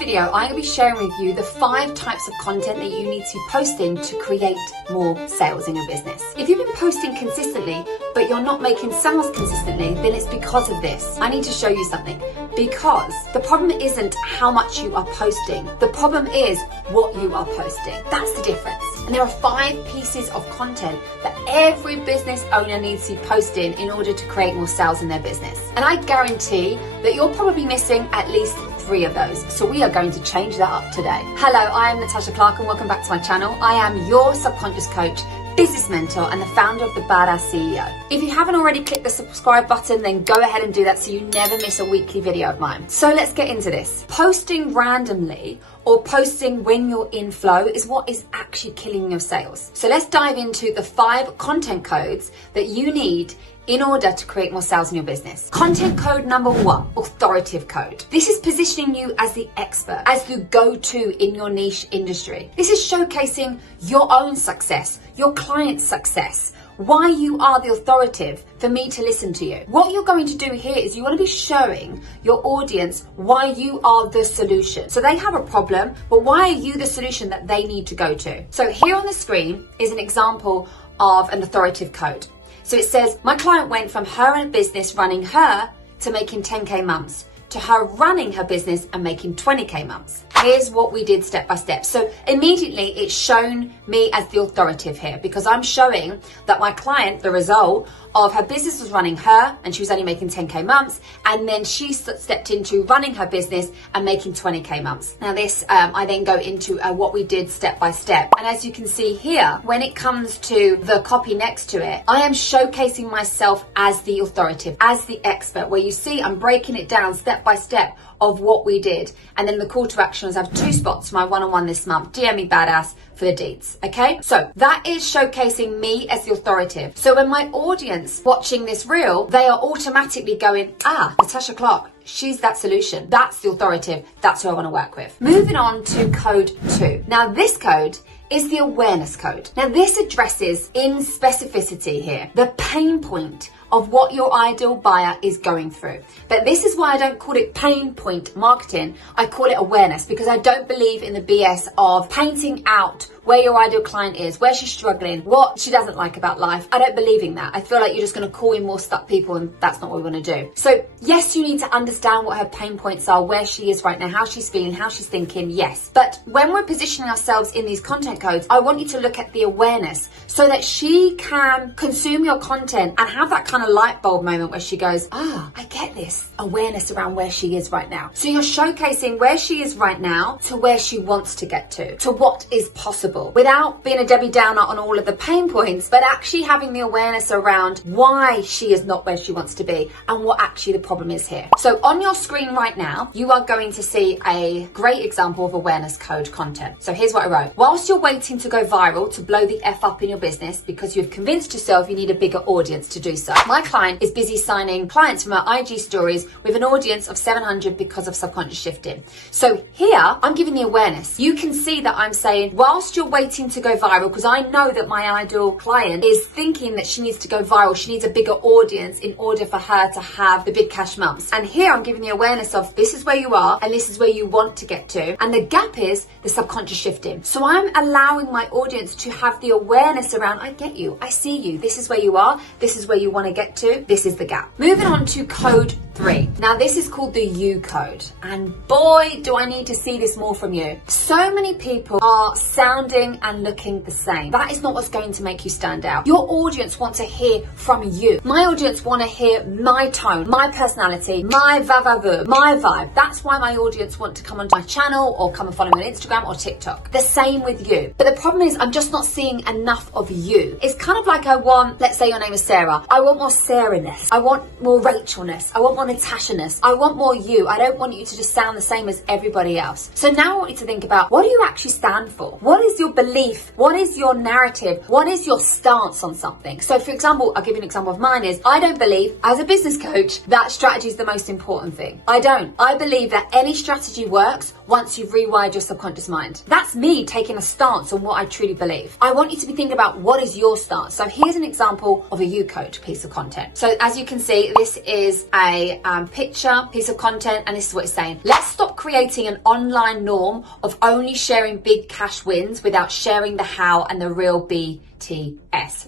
video, I'm going to be sharing with you the 5 types of content that you need to be posting to create more sales in your business. If you've been posting consistently, but you're not making sales consistently, then it's because of this. I need to show you something, because the problem isn't how much you are posting. The problem is what you are posting. That's the difference. And there are 5 pieces of content that every business owner needs to be posting in order to create more sales in their business. And I guarantee that you're probably missing at least 3 of those. So we are going to change that up today. Hello, I am Natasha Clark and welcome back to my channel. I am your subconscious coach, business mentor, and the founder of the Badass CEO. If you haven't already clicked the subscribe button, then go ahead and do that so you never miss a weekly video of mine. So let's get into this. Posting randomly or posting when you're in flow is what is actually killing your sales. So let's dive into the 5 content codes that you need in order to create more sales in your business. Content code number 1, authoritative code. This is positioning you as the expert, as the go-to in your niche industry. This is showcasing your own success, your client's success, why you are the authoritative for me to listen to you. What you're going to do here is you want to be showing your audience why you are the solution. So they have a problem, but why are you the solution that they need to go to? So here on the screen is an example of an authoritative code. So it says, my client went from her business running her to making 10K months to her running her business and making 20K months. Here's what we did step by step. So immediately it's shown me as the authoritative here because I'm showing that my client, the result of her business was running her and she was only making 10K months, and then she stepped into running her business and making 20K months. Now this, I then go into what we did step by step. And as you can see here, when it comes to the copy next to it, I am showcasing myself as the authoritative, as the expert, where you see I'm breaking it down step by step of what we did. And then the call to action is I have 2 spots for my one-on-one this month. DM me badass for the deets. Okay, so that is showcasing me as the authoritative. So when my audience watching this reel, they are automatically going, Natasha Clark, she's that solution. That's the authoritative. That's who I want to work with. Moving on to code 2. Now this code is the awareness code. Now this addresses in specificity here the pain point of what your ideal buyer is going through. But this is why I don't call it pain point marketing. I call it awareness, because I don't believe in the BS of painting out where your ideal client is, where she's struggling, what she doesn't like about life. I don't believe in that. I feel like you're just going to call in more stuck people, and that's not what we want to do. So yes, you need to understand what her pain points are, where she is right now, how she's feeling, how she's thinking, yes. But when we're positioning ourselves in these content codes, I want you to look at the awareness so that she can consume your content and have that kind of light bulb moment where she goes, I get this. Awareness around where she is right now. So you're showcasing where she is right now to where she wants to get to what is possible, without being a Debbie Downer on all of the pain points, but actually having the awareness around why she is not where she wants to be and what actually the problem is here. So on your screen right now, you are going to see a great example of awareness code content. So here's what I wrote. Whilst you're waiting to go viral to blow the F up in your business because you've convinced yourself you need a bigger audience to do so, my client is busy signing clients from her IG stories with an audience of 700 because of subconscious shifting. So here I'm giving the awareness. You can see that I'm saying, whilst you're waiting to go viral, because I know that my ideal client is thinking that she needs to go viral, she needs a bigger audience in order for her to have the big cash months. And here I'm giving the awareness of this is where you are and this is where you want to get to. And the gap is the subconscious shifting. So I'm allowing my audience to have the awareness around, I get you, I see you, this is where you are, this is where you want to get to, this is the gap. Moving on to code 3. Now this is called the U code, and boy do I need to see this more from you. So many people are sounding and looking the same. That is not what's going to make you stand out. Your audience want to hear from you. My audience want to hear my tone, my personality, my va-va-vu, my vibe. That's why my audience want to come onto my channel or come and follow me on Instagram or TikTok. The same with you. But the problem is I'm just not seeing enough of you. It's kind of like I want, let's say your name is Sarah. I want more Sarah-ness. I want more Rachel-ness. I want more Natasha-ness. I want more you. I don't want you to just sound the same as everybody else. So now I want you to think about, what do you actually stand for? What is your belief? What is your narrative? What is your stance on something? So for example, I'll give you an example of mine is, I don't believe as a business coach that strategy is the most important thing. I don't. I believe that any strategy works once you've rewired your subconscious mind. That's me taking a stance on what I truly believe. I want you to be thinking about what is your stance. So here's an example of a U code piece of content. So as you can see, this is a a picture, piece of content, and this is what it's saying. Let's stop creating an online norm of only sharing big cash wins without sharing the how and the real BTS.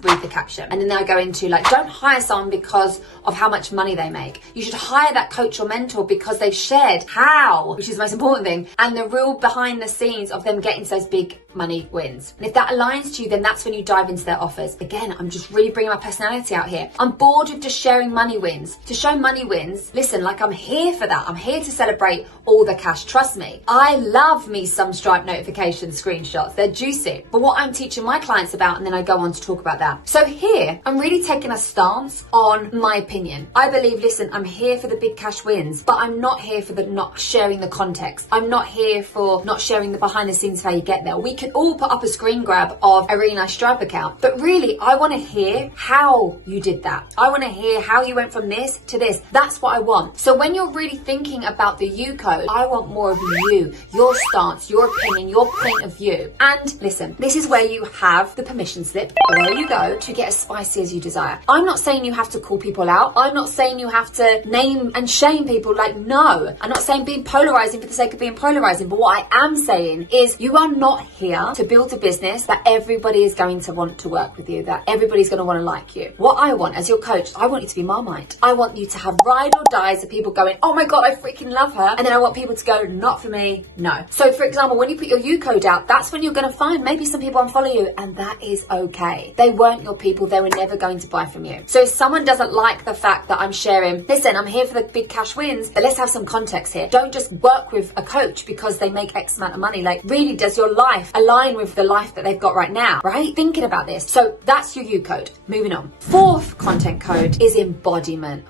Read the caption. And then I go into like, don't hire someone because of how much money they make. You should hire that coach or mentor because they've shared how, which is the most important thing, and the real behind the scenes of them getting to those big money wins. And if that aligns to you, then that's when you dive into their offers. Again, I'm just really bringing my personality out here. I'm bored of just sharing money wins. To show money wins, listen, like I'm here for that. I'm here to celebrate all the cash. Trust me. I love me some Stripe notification screenshots. They're juicy. But what I'm teaching my clients about, and then I go on to talk about that. So here, I'm really taking a stance on my opinion. I believe, listen, I'm here for the big cash wins, but I'm not here for the not sharing the context. I'm not here for not sharing the behind the scenes of how you get there. We can all put up a screen grab of a really nice Stripe account, but really, I want to hear how you did that. I want to hear how you went from this to this. That's what I want. So when you're really thinking about the you code, I want more of you, your stance, your opinion, your point of view. And listen, this is where you have the permission slip, where you go to get as spicy as you desire. I'm not saying you have to call people out. I'm not saying you have to name and shame people. Like, no, I'm not saying being polarizing for the sake of being polarizing. But what I am saying is you are not here to build a business that everybody is going to want to work with you, that everybody's going to want to like you. What I want as your coach, I want you to be Marmite. I want you to have ride or dies of people going, oh my God, I freaking love her. And then I want people to go, not for me, no. So for example, when you put your you code out, that's when you're going to find maybe some people unfollow you, and that is okay. They weren't your people. They were never going to buy from you. So if someone doesn't like the fact that I'm sharing, listen, I'm here for the big cash wins, but let's have some context here. Don't just work with a coach because they make X amount of money. Like, really, does your life align with the life that they've got right now, right? Thinking about this. So that's your you code. Moving on. Fourth content code is embodiment.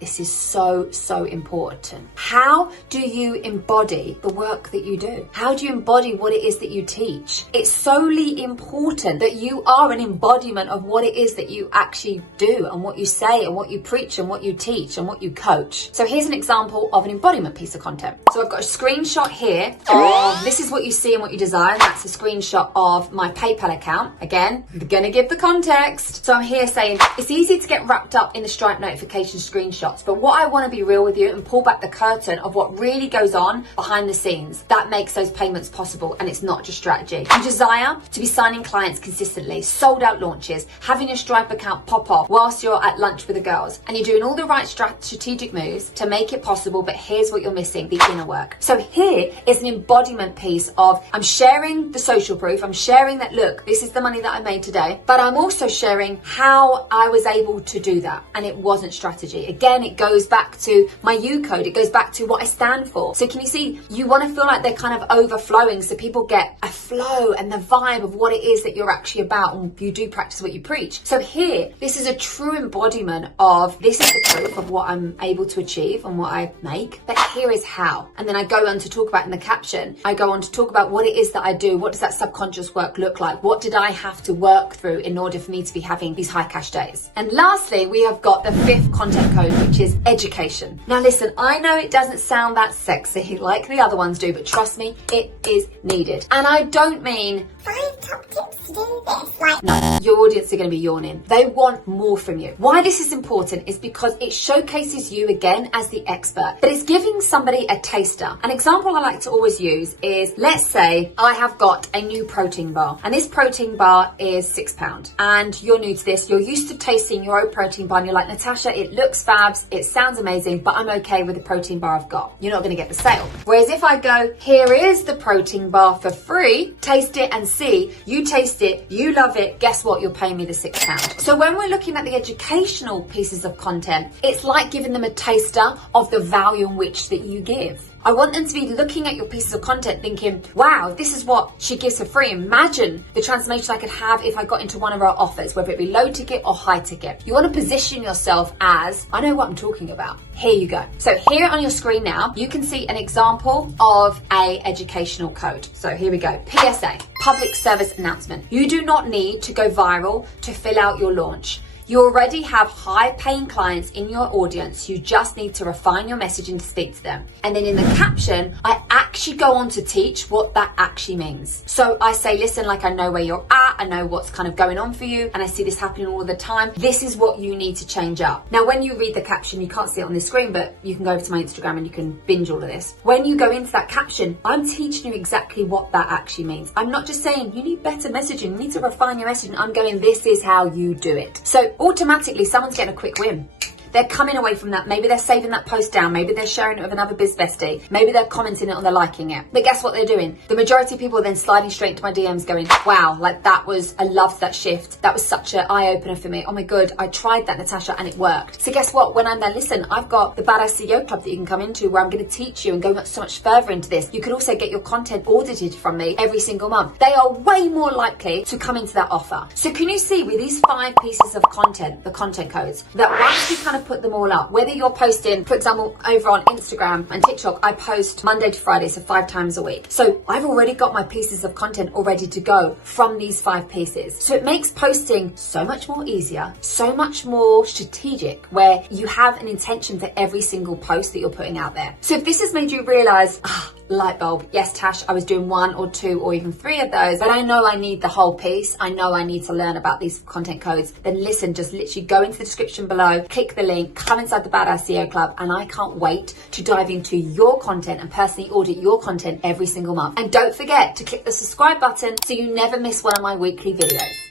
This is so, so important. How do you embody the work that you do? How do you embody what it is that you teach? It's solely important that you are an embodiment of what it is that you actually do and what you say and what you preach and what you teach and what you coach. So here's an example of an embodiment piece of content. So I've got a screenshot here of this is what you see and what you desire. And that's a screenshot of my PayPal account. Again, I'm gonna give the context. So I'm here saying it's easy to get wrapped up in the Stripe notification screenshot. But what I want to be real with you and pull back the curtain of what really goes on behind the scenes that makes those payments possible, and it's not just strategy. You desire to be signing clients consistently, sold out launches, having your Stripe account pop off whilst you're at lunch with the girls, and you're doing all the right strategic moves to make it possible, but here's what you're missing, the inner work. So here is an embodiment piece of I'm sharing the social proof, I'm sharing that, look, this is the money that I made today, but I'm also sharing how I was able to do that, and it wasn't strategy. Again, it goes back to my you code. It goes back to what I stand for. So can you see, you want to feel like they're kind of overflowing so people get a flow and the vibe of what it is that you're actually about, and you do practice what you preach. So here, this is a true embodiment of this is the proof of what I'm able to achieve and what I make, but here is how. And then I go on to talk about in the caption, I go on to talk about what it is that I do. What does that subconscious work look like? What did I have to work through in order for me to be having these high cash days? And lastly, we have got the fifth content code, which is education. Now listen, I know it doesn't sound that sexy like the other ones do, but trust me, it is needed. And I don't mean 5 top tips to do this. Like, no, your audience are going to be yawning. They want more from you. Why this is important is because it showcases you again as the expert, but it's giving somebody a taster. An example I like to always use is, let's say I have got a new protein bar, and this protein bar is £6, and you're new to this. You're used to tasting your own protein bar, and you're like, Natasha, it looks fabs, it sounds amazing, but I'm okay with the protein bar I've got. You're not going to get the sale. Whereas if I go, here is the protein bar for free, taste it and see, you taste it, you love it, guess what? You're paying me the £6. So when we're looking at the educational pieces of content, it's like giving them a taster of the value in which that you give. I want them to be looking at your pieces of content thinking, wow, this is what she gives for free. Imagine the transformation I could have if I got into one of our offers, whether it be low ticket or high ticket. You want to position yourself as, I know what I'm talking about. Here you go. So here on your screen now, you can see an example of a educational code. So here we go. PSA, public service announcement. You do not need to go viral to fill out your launch. You already have high paying clients in your audience. You just need to refine your messaging to speak to them. And then in the caption, I actually go on to teach what that actually means. So I say, listen, like, I know where you're at. I know what's kind of going on for you. And I see this happening all the time. This is what you need to change up. Now, when you read the caption, you can't see it on the screen, but you can go over to my Instagram and you can binge all of this. When you go into that caption, I'm teaching you exactly what that actually means. I'm not just saying you need better messaging, you need to refine your messaging. I'm going, this is how you do it. So automatically someone's getting a quick win. They're coming away from that. Maybe they're saving that post down. Maybe they're sharing it with another biz bestie. Maybe they're commenting it or they're liking it. But guess what they're doing? The majority of people are then sliding straight into my DMs going, wow, like I loved that shift. That was such an eye-opener for me. Oh my God, I tried that, Natasha, and it worked. So guess what? When I'm there, listen, I've got the Badass CEO Club that you can come into where I'm going to teach you and go so much further into this. You can also get your content audited from me every single month. They are way more likely to come into that offer. So can you see with these 5 pieces of content, the content codes, that once you kind of put them all up, whether you're posting, for example, over on Instagram and TikTok, I post Monday to Friday, so 5 times a week. So I've already got my pieces of content all ready to go from these 5 pieces. So it makes posting so much more easier, so much more strategic, where you have an intention for every single post that you're putting out there. So if this has made you realize, light bulb, yes, Tash, I was doing 1 or 2 or even 3 of those, but I know I need the whole piece. I know I need to learn about these content codes. Then listen, just literally go into the description below, click the link, come inside the Badass CEO Club, and I can't wait to dive into your content and personally audit your content every single month. And don't forget to click the subscribe button so you never miss one of my weekly videos.